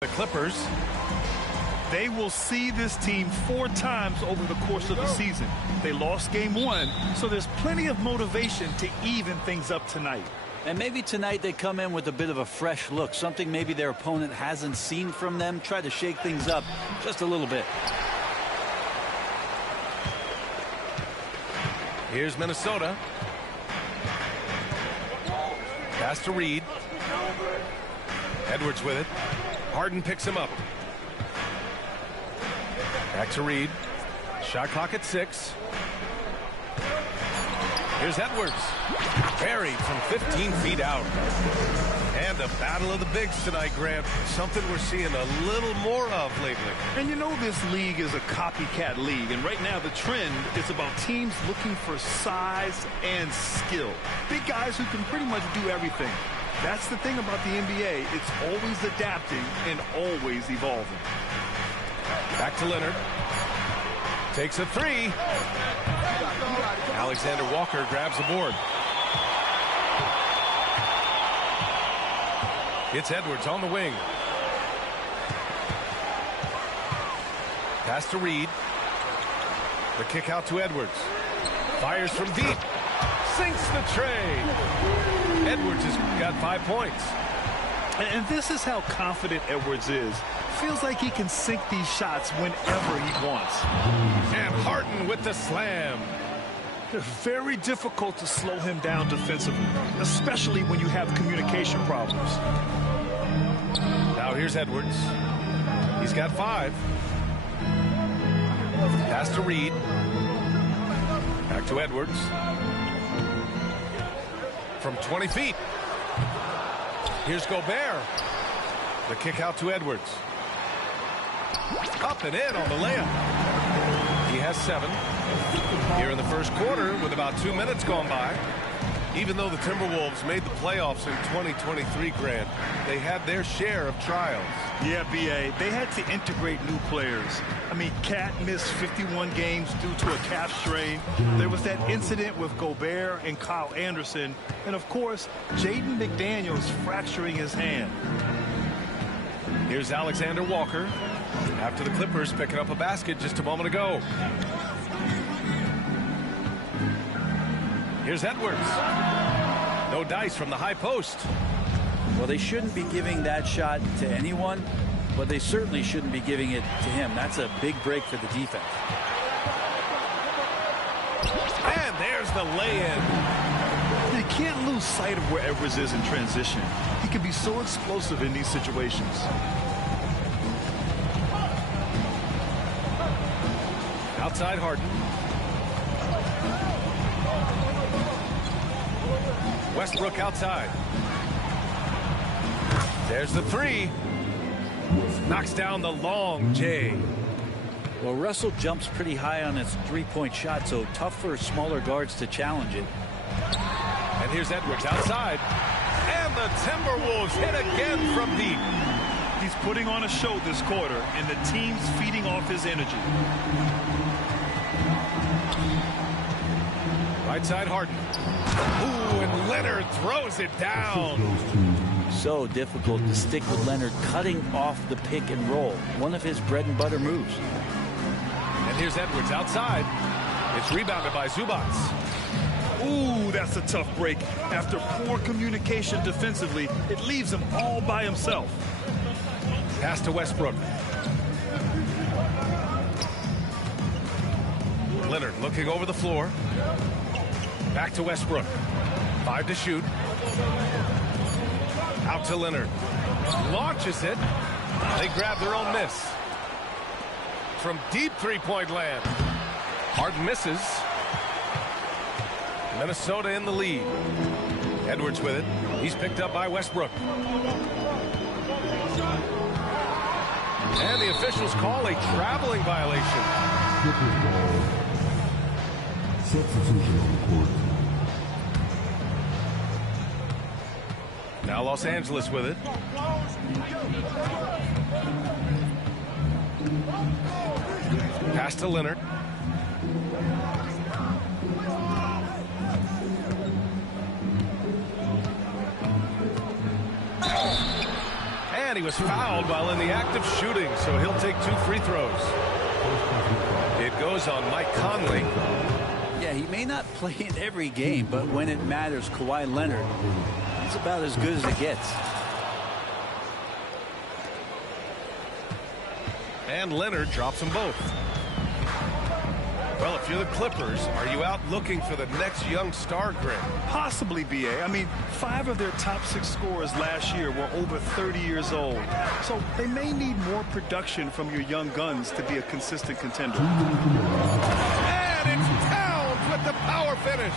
The Clippers, they will see this team 4 times over the course of the season. They lost game 1, so there's plenty of motivation to even things up tonight. And maybe tonight they come in with a bit of a fresh look, something maybe their opponent hasn't seen from them, try to shake things up just a little bit. Here's Minnesota. Pass to Reed. Edwards with it. Harden picks him up. Back to Reed. Shot clock at 6. Here's Edwards. Buried from 15 feet out. And the battle of the bigs tonight, Grant. Something we're seeing a little more of lately. And you know this league is a copycat league. And right now the trend is about teams looking for size and skill. Big guys who can pretty much do everything. That's the thing about the NBA. It's always adapting and always evolving. Back to Leonard. Takes a 3. Alexander Walker grabs the board. It's Edwards on the wing. Pass to Reed. The kick out to Edwards. Fires from deep. Sinks the tray. Edwards has got 5 points. And this is how confident Edwards is. Feels like he can sink these shots whenever he wants. And Harden with the slam. It's very difficult to slow him down defensively, especially when you have communication problems. Now here's Edwards. He's got 5. Pass to Reed. Back to Edwards. From 20 feet. Here's Gobert. The kick out to Edwards. Up and in on the layup. He has 7. Here in the first quarter with about 2 minutes gone by. Even though the Timberwolves made the playoffs in 2023, Grant, they had their share of trials. Yeah, B.A., they had to integrate new players. I mean, Cat missed 51 games due to a calf strain. There was that incident with Gobert and Kyle Anderson. And, of course, Jaden McDaniels fracturing his hand. Here's Alexander Walker after the Clippers picking up a basket just a moment ago. Here's Edwards. No dice from the high post. Well, they shouldn't be giving that shot to anyone, but they certainly shouldn't be giving it to him. That's a big break for the defense. And there's the lay-in. You can't lose sight of where Edwards is in transition. He can be so explosive in these situations. Outside Harden. Westbrook outside. There's the 3. Knocks down the long J. Well, Russell jumps pretty high on his 3-point shot, so tough for smaller guards to challenge it. And here's Edwards outside. And the Timberwolves hit again from deep. He's putting on a show this quarter, and the team's feeding off his energy. Right side Harden. Ooh, and Leonard throws it down. So difficult to stick with Leonard cutting off the pick and roll. One of his bread and butter moves. And here's Edwards outside. It's rebounded by Zubats. Ooh, that's a tough break. After poor communication defensively, it leaves him all by himself. Pass to Westbrook. Leonard looking over the floor. Back to Westbrook. 5 to shoot. Out to Leonard. Launches it. They grab their own miss. From deep 3-point land. Harden misses. Minnesota in the lead. Edwards with it. He's picked up by Westbrook. And the officials call a traveling violation. Substitution on the court. Now Los Angeles with it. Pass to Leonard. And he was fouled while in the act of shooting, so he'll take 2 free throws. It goes on Mike Conley. Yeah, he may not play in every game, but when it matters, Kawhi Leonard, he's about as good as it gets. And Leonard drops them both. Well, if you're the Clippers, are you out looking for the next young star, Greg? Possibly, B.A. I mean, 5 of their top 6 scorers last year were over 30 years old. So they may need more production from your young guns to be a consistent contender. And it's Towns with the power finish.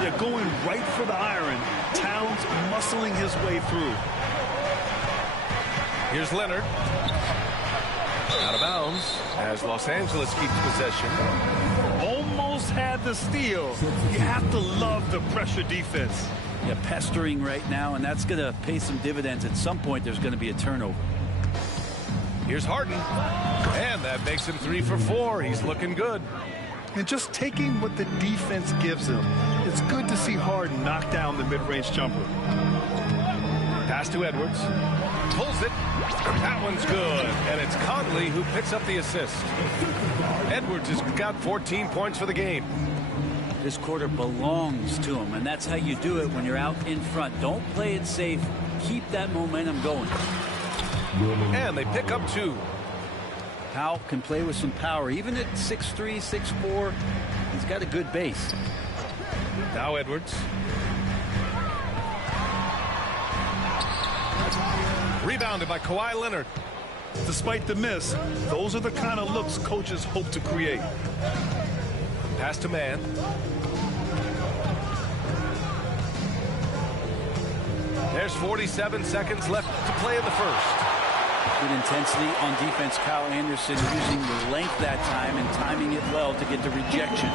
Yeah, going right for the iron. Towns muscling his way through. Here's Leonard. Out of bounds as Los Angeles keeps possession. Almost had the steal. You have to love the pressure defense. Yeah, pestering right now, and that's going to pay some dividends. At some point, there's going to be a turnover. Here's Harden. And that makes him 3 for 4. He's looking good. And just taking what the defense gives him. It's good to see Harden knock down the mid-range jumper. Pass to Edwards. Pulls it. That one's good. And it's Conley who picks up the assist. Edwards has got 14 points for the game. This quarter belongs to him, and that's how you do it when you're out in front. Don't play it safe. Keep that momentum going. And they pick up 2. Powell can play with some power. Even at 6'3", 6'4", he's got a good base. Now Edwards. Rebounded by Kawhi Leonard. Despite the miss, those are the kind of looks coaches hope to create. Pass to man. There's 47 seconds left to play in the first. Good intensity on defense. Kyle Anderson using the length that time and timing it well to get the rejection.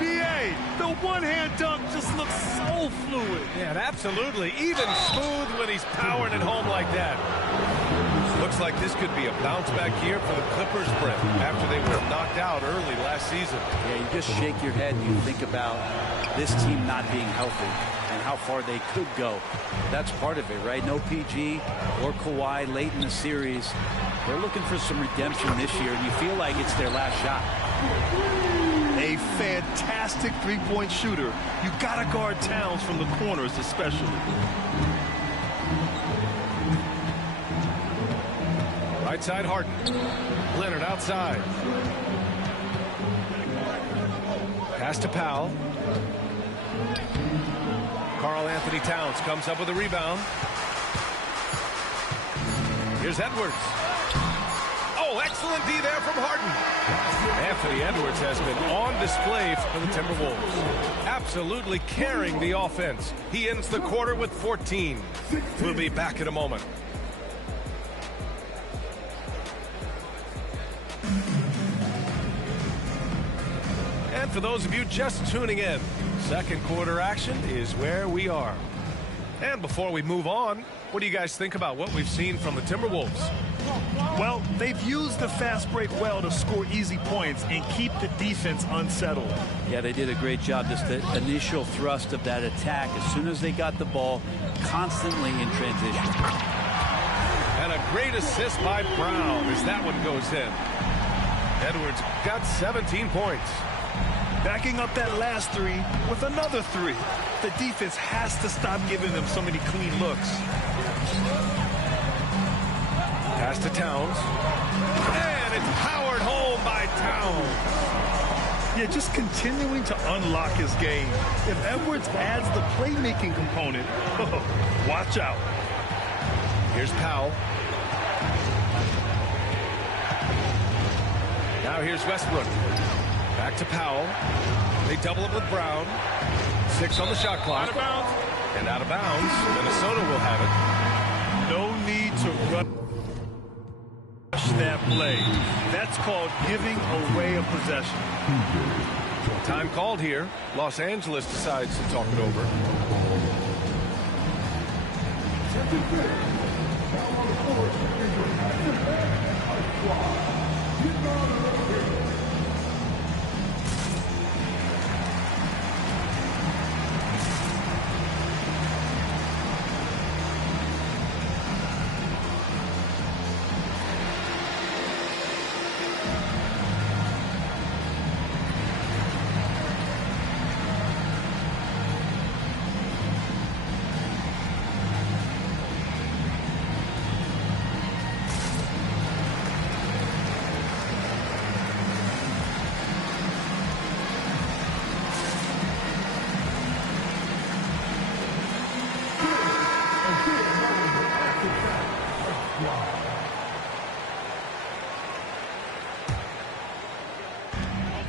B.A., the one-hand dunk just looks so fluid. Yeah, absolutely. Even smooth when he's powering it home like that. Looks like this could be a bounce back here for the Clippers, Brent, after they were knocked out early last season. Yeah, you just shake your head and you think about this team not being healthy and how far they could go. That's part of it, right? No PG or Kawhi late in the series. They're looking for some redemption this year, and you feel like it's their last shot. A fantastic three-point shooter. You gotta guard Towns from the corners especially. Right side Harden. Leonard outside. Pass to Powell. Karl Anthony Towns comes up with a rebound. Here's Edwards. Oh, excellent D there from Harden. Anthony Edwards has been on display for the Timberwolves. Absolutely carrying the offense. He ends the quarter with 14. We'll be back in a moment. And for those of you just tuning in, second quarter action is where we are. And before we move on, what do you guys think about what we've seen from the Timberwolves? Well, they've used the fast break well to score easy points and keep the defense unsettled. Yeah, they did a great job. Just the initial thrust of that attack, as soon as they got the ball, constantly in transition. And a great assist by Brown as that one goes in. Edwards got 17 points. Backing up that last three with another three. The defense has to stop giving them so many clean looks. Pass to Towns. And it's powered home by Towns. Yeah, just continuing to unlock his game. If Edwards adds the playmaking component, watch out. Here's Powell. Now here's Westbrook. Back to Powell. They double it with Brown. 6 on the shot clock. Out of bounds. And out of bounds. Minnesota will have it. No need to rush that play. That's called giving away a possession. Time called here. Los Angeles decides to talk it over.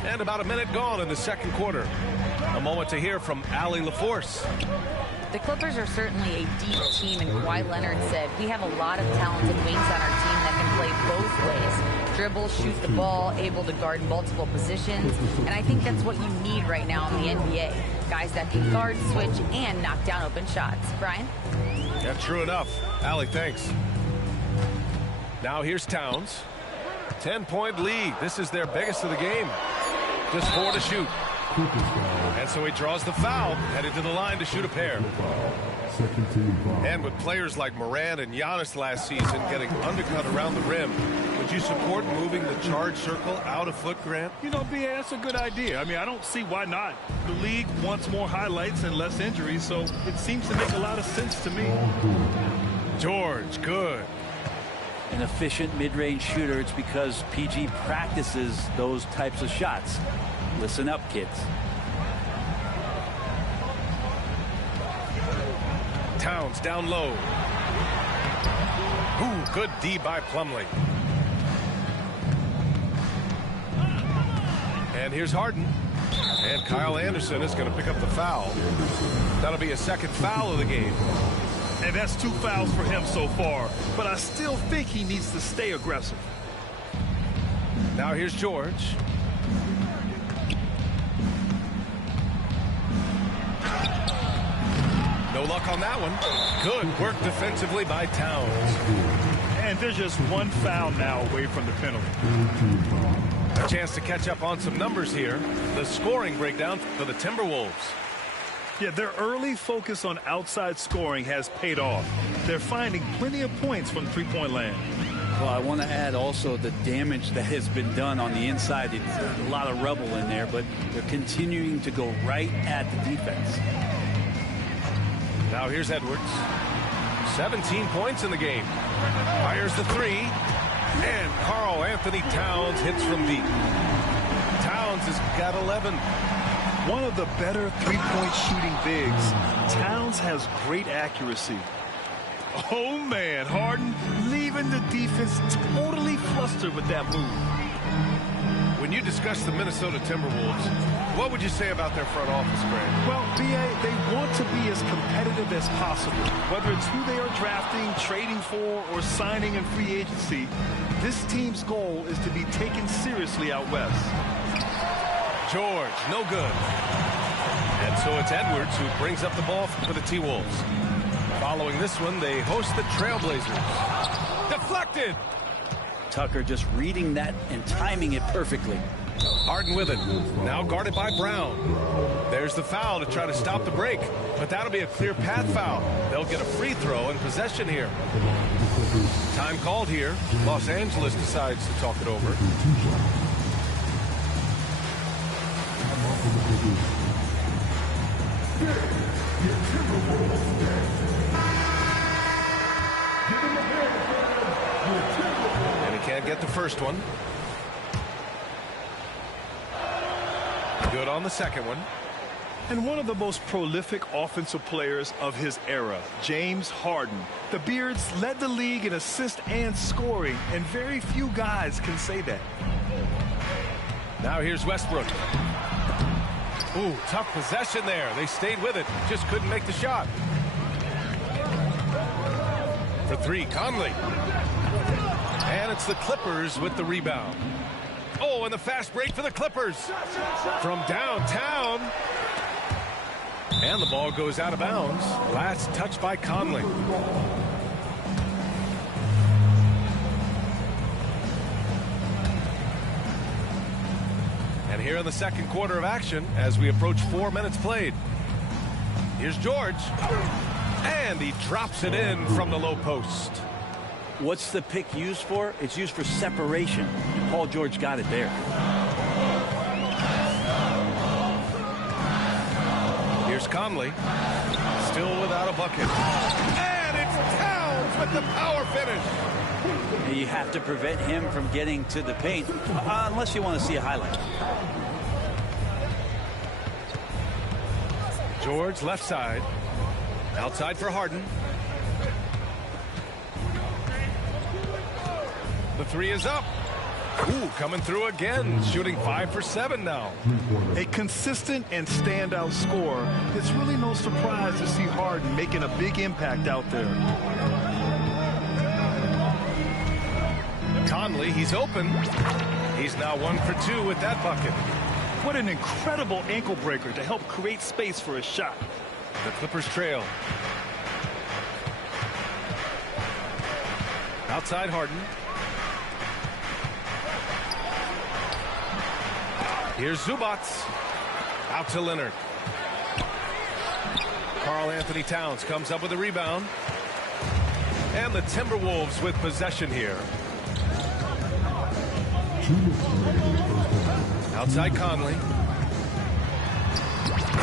And about a minute gone in the second quarter. A moment to hear from Allie LaForce. The Clippers are certainly a deep team, and Kawhi Leonard said, we have a lot of talented wings on our team that can play both ways. Dribble, shoot the ball, able to guard multiple positions. And I think that's what you need right now in the NBA. Guys that can guard, switch, and knock down open shots. Brian? Yeah, true enough. Allie, thanks. Now here's Towns. 10-point lead. This is their biggest of the game. Just 4 to shoot. And so he draws the foul, headed to the line to shoot a pair. And with players like Morant and Giannis last season getting undercut around the rim, would you support moving the charge circle out a foot, Grant? You know, B.A., that's a good idea. I mean, I don't see why not. The league wants more highlights and less injuries, so it seems to make a lot of sense to me. George, good. An efficient mid-range shooter. It's because PG practices those types of shots. Listen up, kids. Towns down low. Ooh, good D by Plumlee. And here's Harden. And Kyle Anderson is going to pick up the foul. That'll be a second foul of the game. And that's 2 fouls for him so far. But I still think he needs to stay aggressive. Now here's George. No luck on that one. Good work defensively by Towns. And they're just 1 foul now away from the penalty. A chance to catch up on some numbers here. The scoring breakdown for the Timberwolves. Yeah, their early focus on outside scoring has paid off. They're finding plenty of points from three-point land. Well, I want to add also the damage that has been done on the inside. It's a lot of rubble in there, but they're continuing to go right at the defense. Now here's Edwards. 17 points in the game. Fires the 3. And Karl Anthony Towns hits from deep. Towns has got 11. One of the better three-point shooting bigs. Towns has great accuracy. Oh, man, Harden leaving the defense totally flustered with that move. When you discuss the Minnesota Timberwolves, what would you say about their front office, Grant? Well, B.A., they want to be as competitive as possible. Whether it's who they are drafting, trading for, or signing in free agency, this team's goal is to be taken seriously out west. George, no good. And so it's Edwards who brings up the ball for the T-Wolves. Following this one, they host the Trailblazers. Deflected! Tucker just reading that and timing it perfectly. Harden with it. Now guarded by Brown. There's the foul to try to stop the break. But that'll be a clear path foul. They'll get a free throw in possession here. Time called here. Los Angeles decides to talk it over. And he can't get the first one. Good on the second one. And one of the most prolific offensive players of his era, James Harden. The Beards led the league in assists and scoring, and very few guys can say that. Now here's Westbrook. Ooh, tough possession there. They stayed with it. Just couldn't make the shot. For 3, Conley. And it's the Clippers with the rebound. Oh, and the fast break for the Clippers. From downtown. And the ball goes out of bounds. Last touch by Conley. And here in the second quarter of action, as we approach 4 minutes played. Here's George. And he drops it in from the low post. What's the pick used for? It's used for separation. Paul George got it there. Here's Conley. Still without a bucket. And it's Towns with the power finish. You have to prevent him from getting to the paint, unless you want to see a highlight. George left side. Outside for Harden. The 3 is up. Ooh, coming through again, shooting 5 for 7 now. A consistent and standout scorer. It's really no surprise to see Harden making a big impact out there. Conley, he's open. He's now 1 for 2 with that bucket. What an incredible ankle breaker to help create space for a shot. The Clippers trail. Outside Harden. Here's Zubac. Out to Leonard. Karl Anthony Towns comes up with a rebound. And the Timberwolves with possession here. Outside Conley.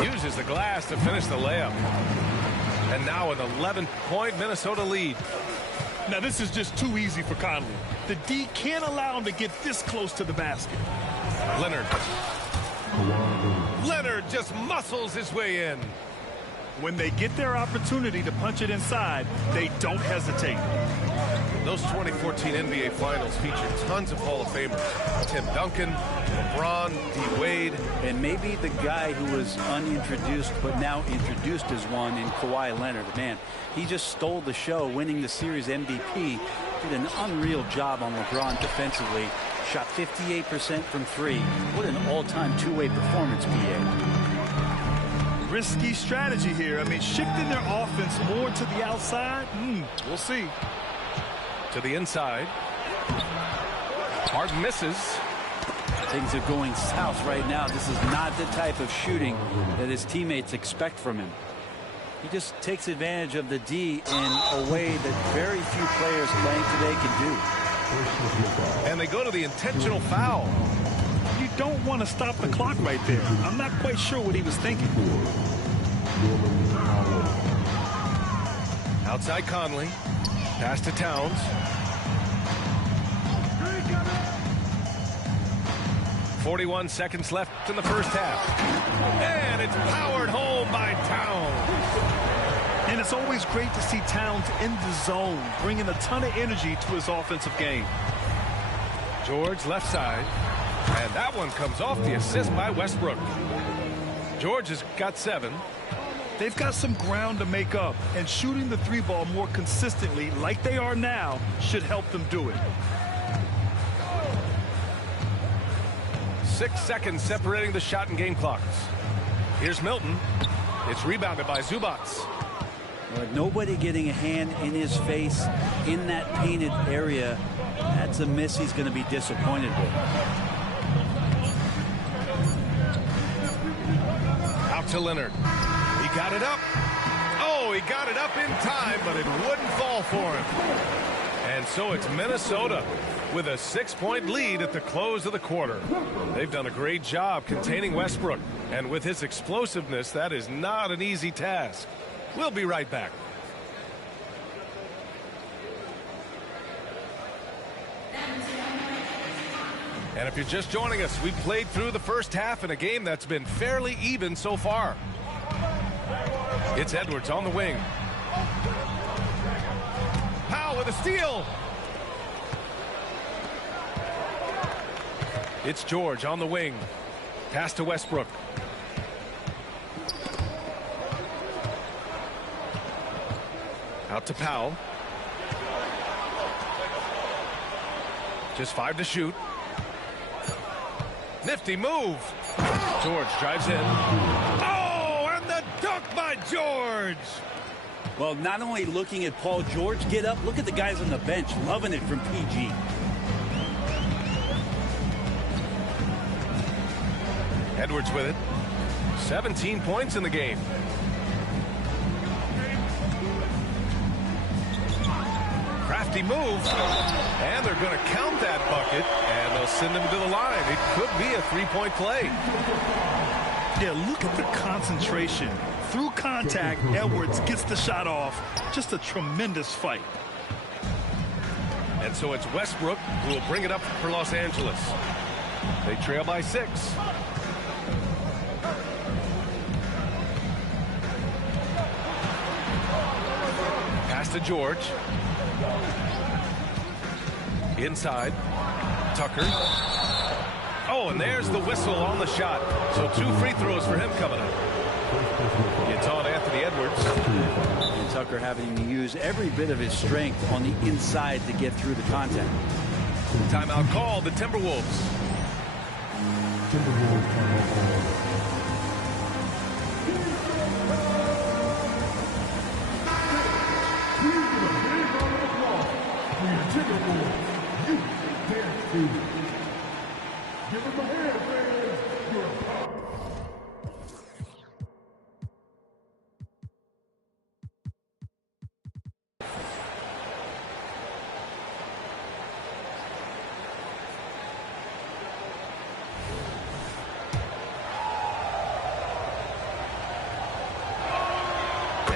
Uses the glass to finish the layup. And now an 11-point Minnesota lead. Now this is just too easy for Conley. The D can't allow him to get this close to the basket. Leonard. Leonard just muscles his way in. When they get their opportunity to punch it inside, they don't hesitate. Those 2014 NBA Finals featured tons of Hall of Famers. Tim Duncan, LeBron, D. Wade. And maybe the guy who was unintroduced but now introduced as one in Kawhi Leonard. Man, he just stole the show, winning the series MVP. Did an unreal job on LeBron defensively. Shot 58% from 3. What an all-time two-way performance, PA. Risky strategy here. I mean, shifting their offense more to the outside. We'll see. To the inside. Harden misses. Things are going south right now. This is not the type of shooting that his teammates expect from him. He just takes advantage of the D in a way that very few players playing today can do. And they go to the intentional foul. You don't want to stop the clock right there. I'm not quite sure what he was thinking. Outside Conley. Pass to Towns. 41 seconds left in the first half. And it's powered home by Towns. And it's always great to see Towns in the zone, bringing a ton of energy to his offensive game. George left side. And that one comes off the assist by Westbrook. George has got 7. They've got some ground to make up, and shooting the 3-ball more consistently like they are now should help them do it. 6 seconds separating the shot and game clocks. Here's Milton. It's rebounded by Zubac. Nobody getting a hand in his face in that painted area. That's a miss he's going to be disappointed with. Out to Leonard. He got it up. Oh, he got it up in time, but it wouldn't fall for him. And so it's Minnesota with a 6-point lead at the close of the quarter. They've done a great job containing Westbrook. And with his explosiveness, that is not an easy task. We'll be right back. And if you're just joining us, we've played through the first half in a game that's been fairly even so far. It's Edwards on the wing. Powell with a steal. It's George on the wing. Pass to Westbrook. Out to Powell. Just 5 to shoot. Nifty move. George drives in. Oh, and the dunk by George. Well, not only looking at Paul George get up, look at the guys on the bench loving it from PG. Edwards with it. 17 points in the game. Crafty move. And they're going to count that bucket, and they'll send him to the line. It could be a 3-point play. Yeah, look at the concentration. Through contact, Edwards gets the shot off. Just a tremendous fight. And so it's Westbrook who will bring it up for Los Angeles. They trail by 6. Pass to George. Inside. Tucker. Oh, and there's the whistle on the shot. So 2 free throws for him coming up. It's on Anthony Edwards. And Tucker having to use every bit of his strength on the inside to get through the contact. Timeout called, the Timberwolves. Give him a hand, fans. You're a pop.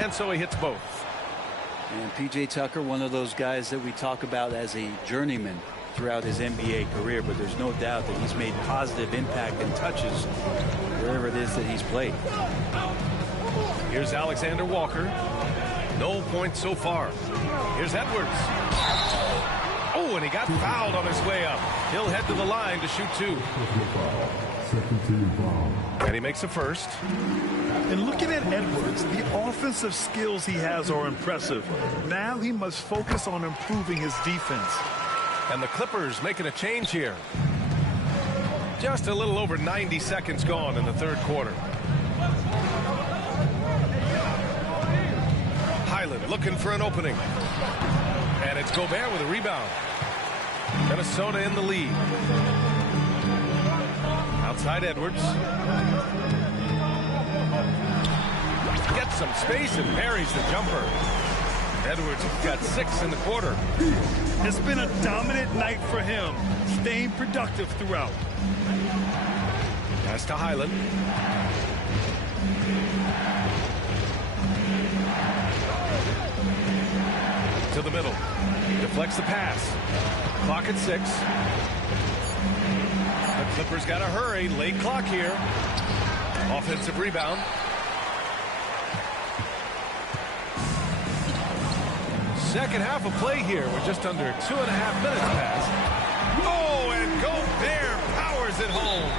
And so he hits both. And P.J. Tucker, one of those guys that we talk about as a journeyman throughout his NBA career, but there's no doubt that he's made positive impact and touches wherever it is that he's played. Here's Alexander Walker. No points so far. Here's Edwards. Oh, and he got fouled on his way up. He'll head to the line to shoot 2. And he makes a first. And looking at Edwards, the offensive skills he has are impressive. Now he must focus on improving his defense. And the Clippers making a change here. Just a little over 90 seconds gone in the third quarter. Highland looking for an opening. And it's Gobert with a rebound. Minnesota in the lead. Outside Edwards. Gets some space and buries the jumper. Edwards got 6 in the quarter. It's been a dominant night for him, staying productive throughout. Pass to Highland. To the middle. Deflects the pass. Clock at 6. The Clippers got to hurry. Late clock here. Offensive rebound. Second half of play here. We're just under 2.5 minutes past. Oh, and Gobert powers it home.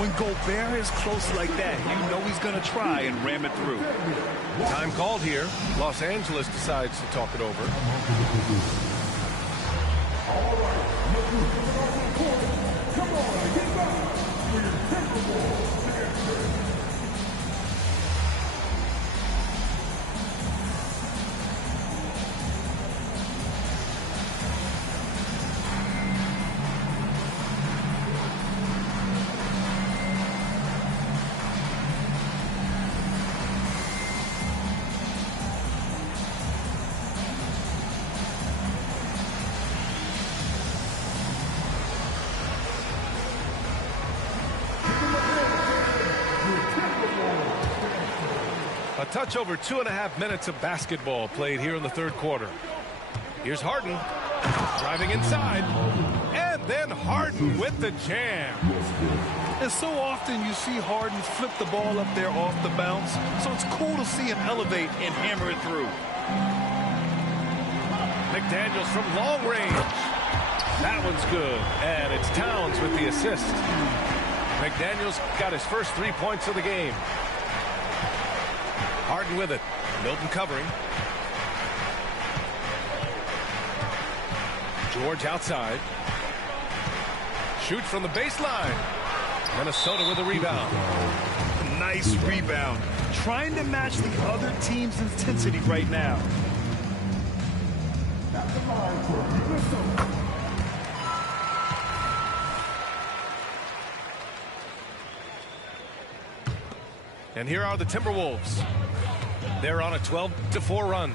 When Gobert is close like that, you know he's going to try and ram it through. Time called here. Los Angeles decides to talk it over. All right, come on, get back. We're Timberwolves against A touch over 2.5 minutes of basketball played here in the third quarter. Here's Harden driving inside, and then Harden with the jam. And so often you see Harden flip the ball up there off the bounce, so it's cool to see him elevate and hammer it through. McDaniels from long range. That one's good, and it's Towns with the assist. McDaniels got his first 3 points of the game. Harden with it. Milton covering. George outside. Shoots from the baseline. Minnesota with a rebound. Nice rebound. Trying to match the other team's intensity right now. And here are the Timberwolves. They're on a 12-4 run.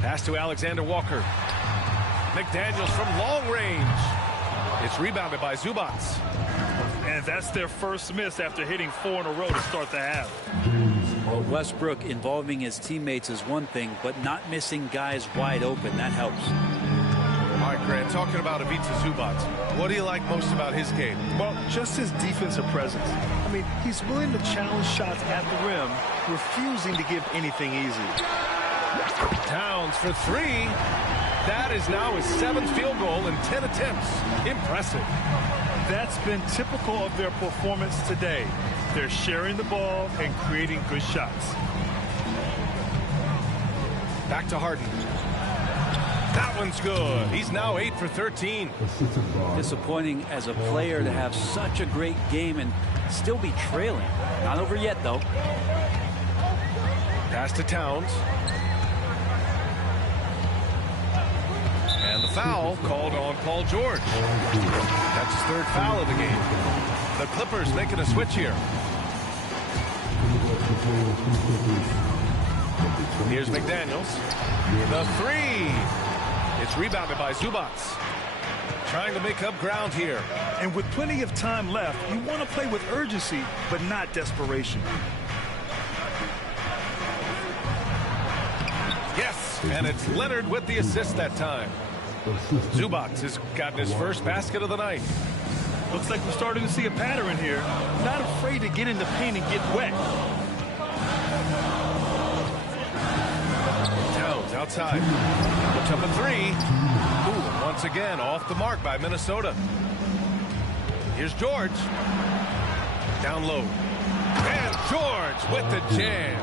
Pass to Alexander Walker. McDaniels from long range. It's rebounded by Zubac. And that's their first miss after hitting 4 in a row to start the half. Well, Westbrook involving his teammates is one thing, but not missing guys wide open, that helps. All right, Grant, talking about Ivica Zubac. What do you like most about his game? Well, just his defensive presence. I mean, he's willing to challenge shots at the rim, refusing to give anything easy. Towns for three. That is now his 7th field goal in 10 attempts. Impressive. That's been typical of their performance today. They're sharing the ball and creating good shots. Back to Harden. That one's good. He's now 8 for 13. Disappointing as a player to have such a great game and still be trailing. Not over yet, though. Pass to Towns. And the foul called on Paul George. That's his 3rd foul of the game. The Clippers making a switch here. Here's McDaniels. The 3. It's rebounded by Zubac. Trying to make up ground here. And with plenty of time left, you want to play with urgency, but not desperation. Yes, and it's Leonard with the assist that time. Zubac has gotten his first basket of the night. Looks like we're starting to see a pattern here. Not afraid to get in the paint and get wet. Towns outside. Puts up a 3. Ooh, once again off the mark by Minnesota. Here's George. Down low. And George with the jam.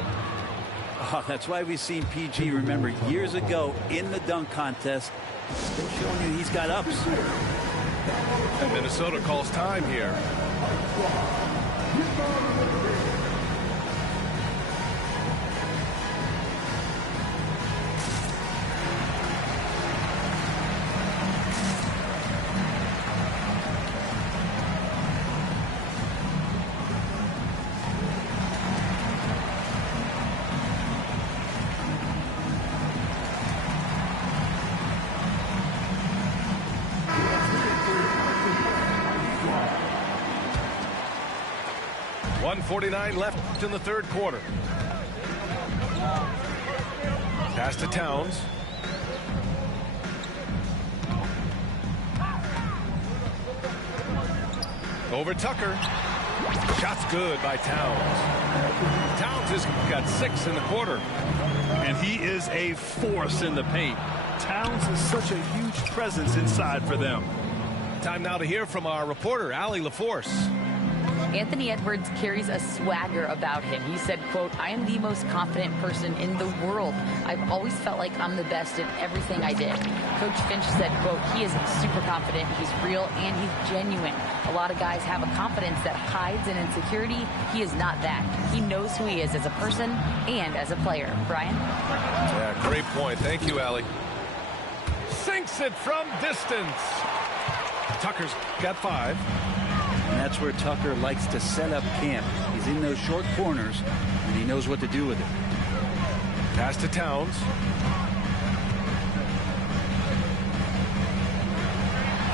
Oh, that's why we've seen PG, remember, years ago in the dunk contest, still showing you he's got ups. And Minnesota calls time here. .149 left in the 3rd quarter. Pass to Towns. Over Tucker. Shot's good by Towns. Towns has got 6 in the quarter. And he is a force in the paint. Towns is such a huge presence inside for them. Time now to hear from our reporter, Allie LaForce. Anthony Edwards carries a swagger about him. He said, quote, "I am the most confident person in the world. I've always felt like I'm the best at everything I did." Coach Finch said, quote, "He is super confident, he's real, and he's genuine. A lot of guys have a confidence that hides an insecurity. He is not that. He knows who he is as a person and as a player." Brian? Yeah, great point. Thank you, Allie. Sinks it from distance. Tucker's got 5. And that's where Tucker likes to set up camp. He's in those short corners, and he knows what to do with it. Pass to Towns.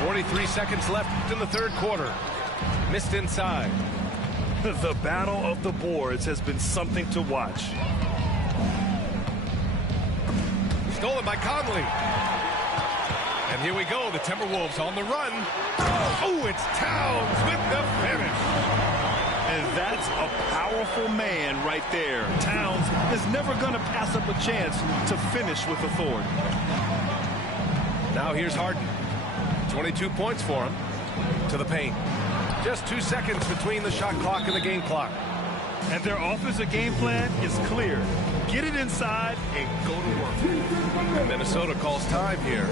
.43 seconds left in the 3rd quarter. Missed inside. The battle of the boards has been something to watch. Stolen by Conley. And here we go, the Timberwolves on the run. Oh, it's Towns with the finish. And that's a powerful man right there. Towns is never going to pass up a chance to finish with authority. Now here's Harden. 22 points for him. To the paint. Just 2 seconds between the shot clock and the game clock. And their offensive game plan is clear. Get it inside and go to work. And Minnesota calls time here.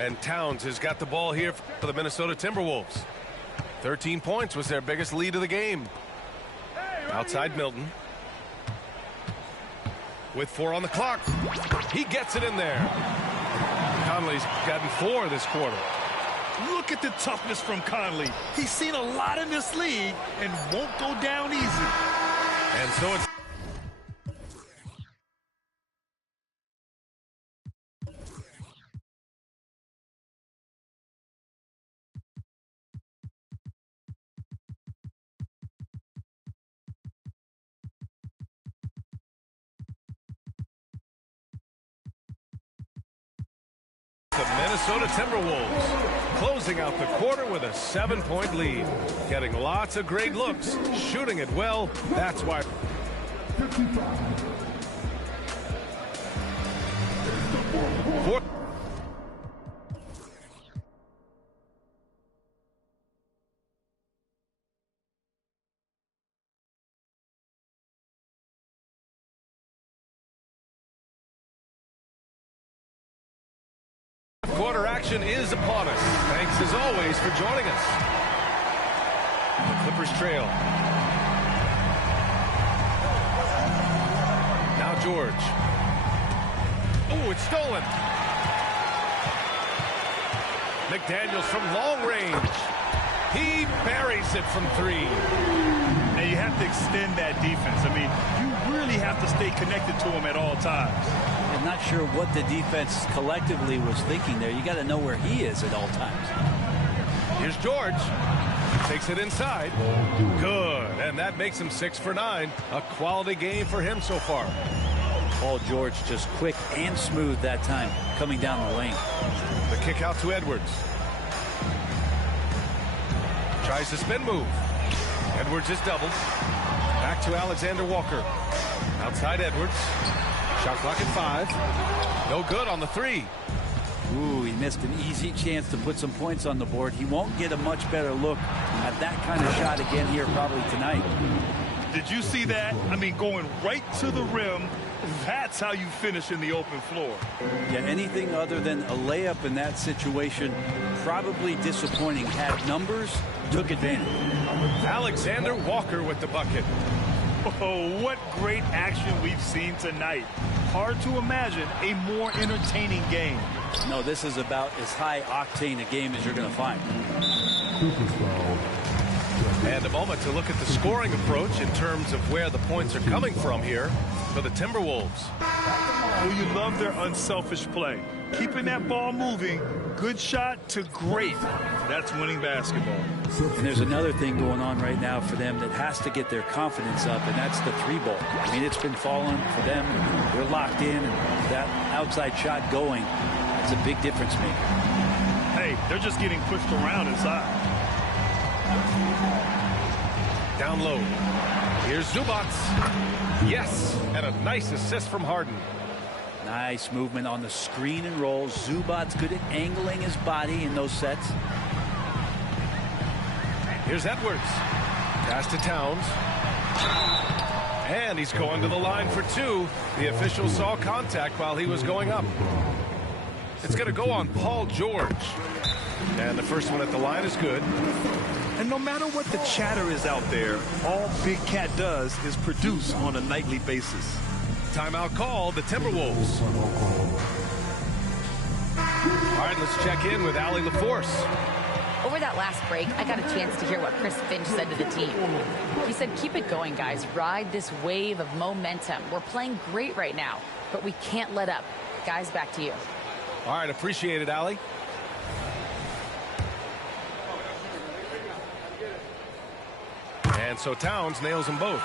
And Towns has got the ball here for the Minnesota Timberwolves. 13 points was their biggest lead of the game. Outside Milton. With 4 on the clock. He gets it in there. Conley's gotten 4 this quarter. Look at the toughness from Conley. He's seen a lot in this league and won't go down easy. And so it's the Minnesota Timberwolves closing out the quarter with a 7-point lead. Getting lots of great looks, shooting it well. That's why. 4. Quarter action is upon us. Thanks as always for joining us. The Clippers trail. Now George. Oh, it's stolen. McDaniels from long range. He buries it from 3. Now you have to extend that defense. I mean, you really have to stay connected to him at all times. I'm not sure what the defense collectively was thinking there. You got to know where he is at all times. Here's George. Takes it inside. Good. And that makes him 6 for 9. A quality game for him so far. Paul George just quick and smooth that time coming down the lane. The kick out to Edwards. Tries the spin move. Edwards is doubled. Back to Alexander Walker. Outside Edwards. Shot clock at 5. No good on the 3. Ooh, he missed an easy chance to put some points on the board. He won't get a much better look at that kind of shot again here probably tonight. Did you see that? I mean, going right to the rim. That's how you finish in the open floor. Yeah, anything other than a layup in that situation, probably disappointing. Had numbers, took advantage. Alexander Walker with the bucket. Oh, what great action we've seen tonight. Hard to imagine a more entertaining game. No, this is about as high octane a game as you're going to find. And a moment to look at the scoring approach in terms of where the points are coming from here for the Timberwolves. Well, you love their unselfish play. Keeping that ball moving, good shot to great. That's winning basketball. And there's another thing going on right now for them that has to get their confidence up, and that's the 3-ball. I mean, it's been falling for them. They're locked in, and that outside shot going, that's a big difference maker. Hey, they're just getting pushed around inside. Down low. Here's Zubac. Yes, and a nice assist from Harden. Nice movement on the screen and roll. Zubac's good at angling his body in those sets. Here's Edwards. Pass to Towns. And he's going to the line for 2. The official saw contact while he was going up. It's going to go on Paul George. And the first one at the line is good. And no matter what the chatter is out there, all Big Cat does is produce on a nightly basis. Timeout call, the Timberwolves. All right, let's check in with Allie LaForce. Over that last break, I got a chance to hear what Chris Finch said to the team. He said, keep it going, guys. Ride this wave of momentum. We're playing great right now, but we can't let up. Guys, back to you. All right, appreciate it, Allie. And so Towns nails them both.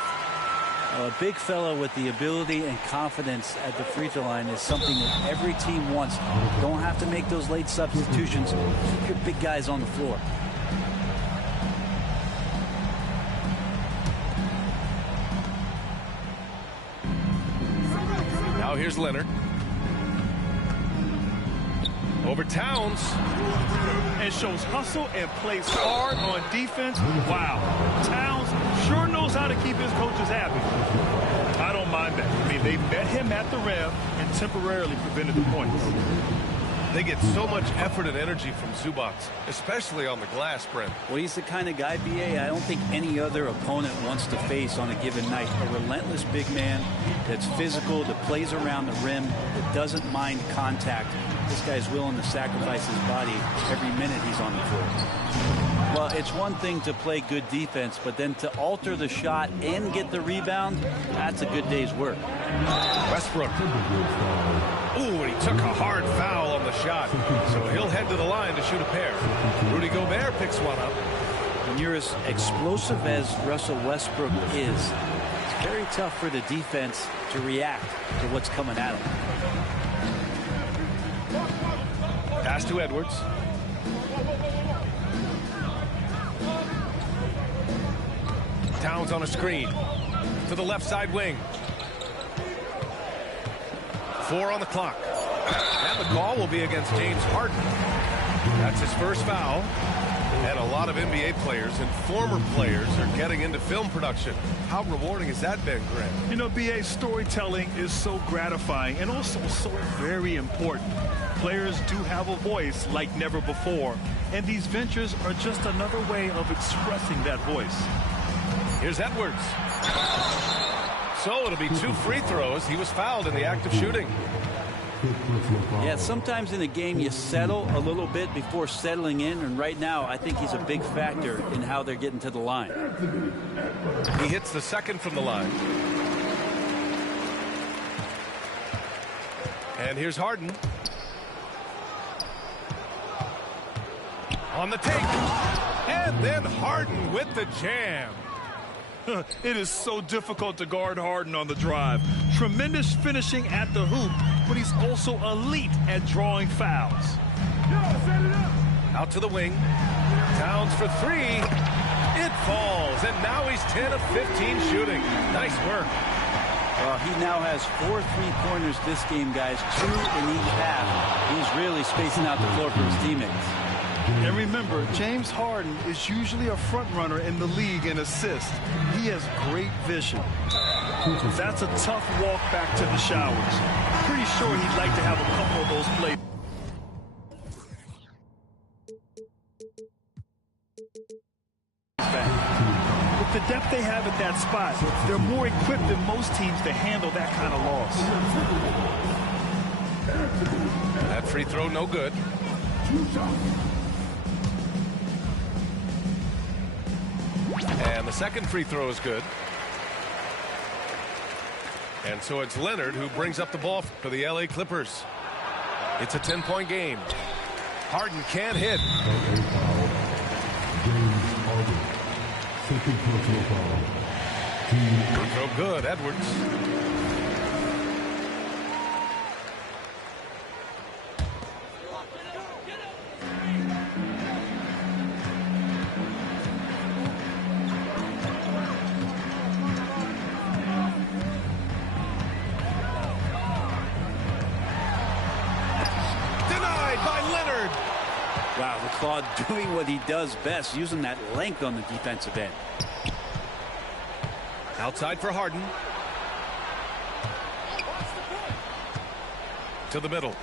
A big fella with the ability and confidence at the free throw line is something that every team wants. Don't have to make those late substitutions. Keep your big guys on the floor. Now here's Leonard. Over Towns. And shows hustle and plays hard on defense. Wow. Towns sure knows how to keep his coaches happy. I don't mind that. I mean, they met him at the rim and temporarily prevented the points. They get so much effort and energy from Zubac, especially on the glass, Brent. Well, he's the kind of guy, BA, I don't think any other opponent wants to face on a given night. A relentless big man that's physical, that plays around the rim, that doesn't mind contact. This guy's willing to sacrifice his body every minute he's on the floor. Well, it's one thing to play good defense, but then to alter the shot and get the rebound, that's a good day's work. Westbrook. Ooh, and he took a hard foul on the shot. So he'll head to the line to shoot a pair. Rudy Gobert picks one up. When you're as explosive as Russell Westbrook is, it's very tough for the defense to react to what's coming at him. Pass to Edwards. Towns on a screen. To the left side wing. 4 on the clock. And the call will be against James Harden. That's his first foul. And a lot of NBA players and former players are getting into film production. How rewarding has that been, Grant? You know, BA, storytelling is so gratifying and also so very important. Players do have a voice like never before, and these ventures are just another way of expressing that voice. Here's Edwards. So it'll be 2 free throws. He was fouled in the act of shooting. Yeah, sometimes in a game you settle a little bit before settling in, and right now I think he's a big factor in how they're getting to the line. He hits the second from the line. And here's Harden. On the take. And then Harden with the jam. It is so difficult to guard Harden on the drive. Tremendous finishing at the hoop, but he's also elite at drawing fouls. Out to the wing. Towns for 3. It falls, and now he's 10 of 15 shooting. Nice work. He now has 4 3-pointers this game, guys. 2 in each half. He's really spacing out the floor for his teammates. And remember, James Harden is usually a front runner in the league in assists. He has great vision. That's a tough walk back to the showers. Pretty sure he'd like to have a couple of those plays. With the depth they have at that spot, they're more equipped than most teams to handle that kind of loss. That free throw no good. And the second free throw is good. And so it's Leonard who brings up the ball for the LA Clippers. It's a 10-point game. Harden can't hit. Free throw good, Edwards. Wow, the Claude doing what he does best, using that length on the defensive end. Outside for Harden. To the middle.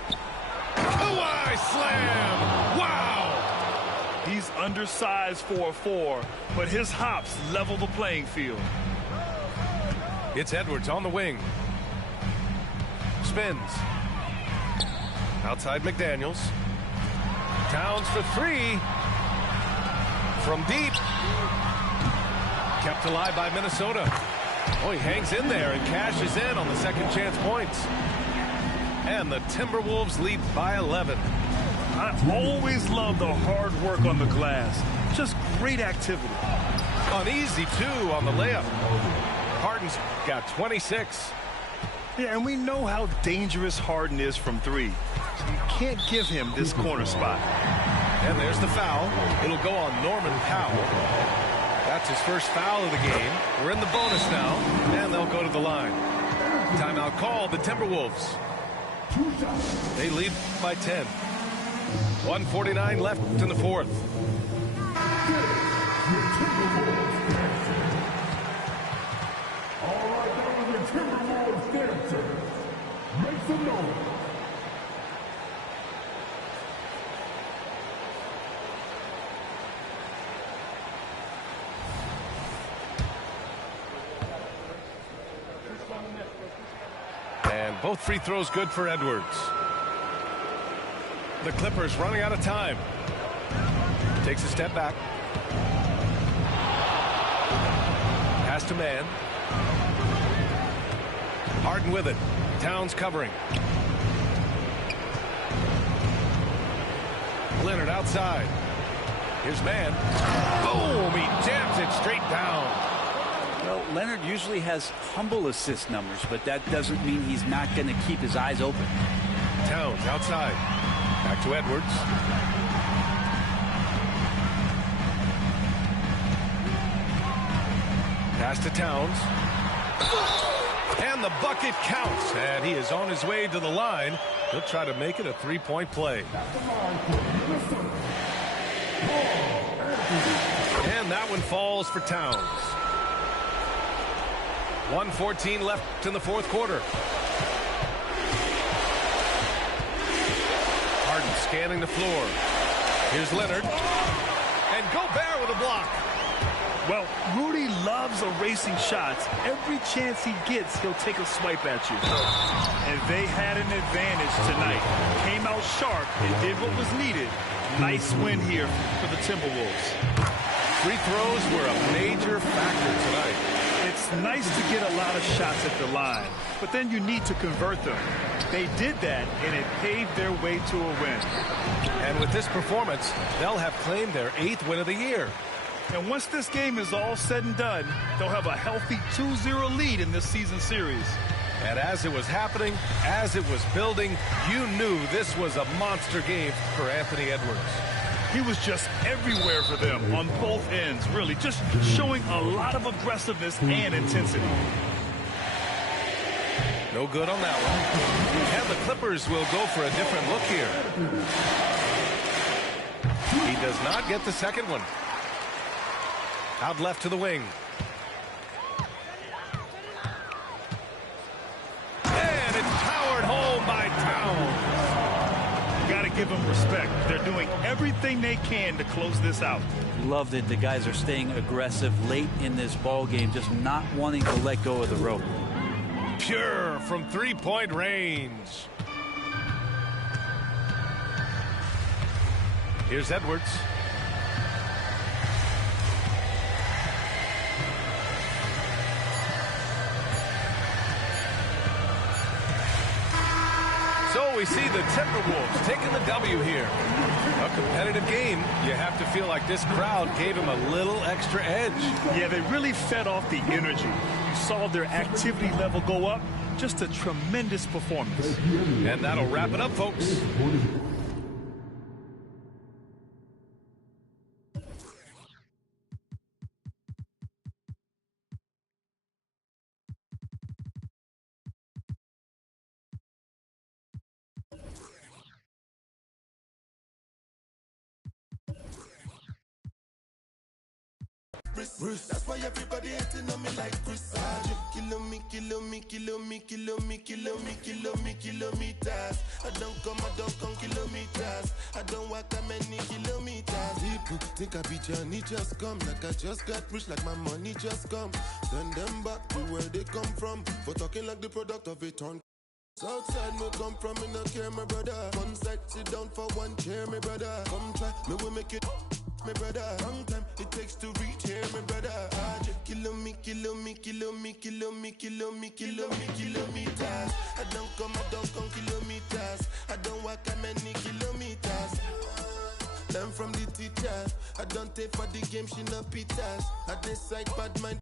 Kawhi slam! Wow! He's undersized for a 4, but his hops level the playing field. It's Edwards on the wing. Spins. Outside McDaniels. Towns for 3. From deep. Kept alive by Minnesota. Oh, he hangs in there and cashes in on the second chance points. And the Timberwolves lead by 11. I always love the hard work on the glass. Just great activity. Uneasy, too, on the layup. Harden's got 26. Yeah, and we know how dangerous Harden is from 3. So you can't give him this corner spot. And there's the foul. It'll go on Norman Powell. That's his first foul of the game. We're in the bonus now, and they'll go to the line. Timeout called, the Timberwolves. They lead by 10. 1:49 left in the fourth. All right, that was the Timberwolves dancer. Make some noise. And both free throws good for Edwards. The Clippers running out of time. Takes a step back. Pass to man. Harden with it. Towns covering. Leonard outside. Here's man. Boom! He jams it straight down. Well, Leonard usually has humble assist numbers, but that doesn't mean he's not going to keep his eyes open. Towns outside. Back to Edwards. Pass to Towns. And the bucket counts. And he is on his way to the line. He'll try to make it a three-point play. And that one falls for Towns. 1:14 left in the fourth quarter. Harden scanning the floor. Here's Leonard. And Gobert with a block. Well, Rudy loves erasing shots. Every chance he gets, he'll take a swipe at you. And they had an advantage tonight. Came out sharp and did what was needed. Nice win here for the Timberwolves. Free throws were a major factor tonight. It's nice to get a lot of shots at the line, but then you need to convert them. They did that, and it paved their way to a win. And with this performance, they'll have claimed their 8th win of the year. And once this game is all said and done, they'll have a healthy 2-0 lead in this season series. And as it was happening, as it was building, you knew this was a monster game for Anthony Edwards. He was just everywhere for them on both ends, really, just showing a lot of aggressiveness and intensity. No good on that one. And the Clippers will go for a different look here. He does not get the second one. Out left to the wing. And it's powered home by Towns. Got to give them respect. They're doing everything they can to close this out. Love that the guys are staying aggressive late in this ball game, just not wanting to let go of the rope. Pure from three-point range. Here's Edwards. So we see the Timberwolves taking the W here. A competitive game. You have to feel like this crowd gave him a little extra edge. Yeah, they really fed off the energy. You saw their activity level go up. Just a tremendous performance. And that'll wrap it up, folks. That's why everybody hating on me like Chris. Kilometers. I don't come kilometers. I don't walk that many kilometers. People think I be Johnny, just come. Like I just got rich, like my money just come. Send them back to where they come from. For talking like the product of a ton. Southside me come from, me no care, my brother. One side, sit down for one chair, my brother. Come try, me will make it, my brother. Long time it takes to reach here, my brother. Kilometers. I don't come kilometers. I don't walk that many kilometers. Learn from the teacher. I don't take for the game, she no pitas. I decide bad mind.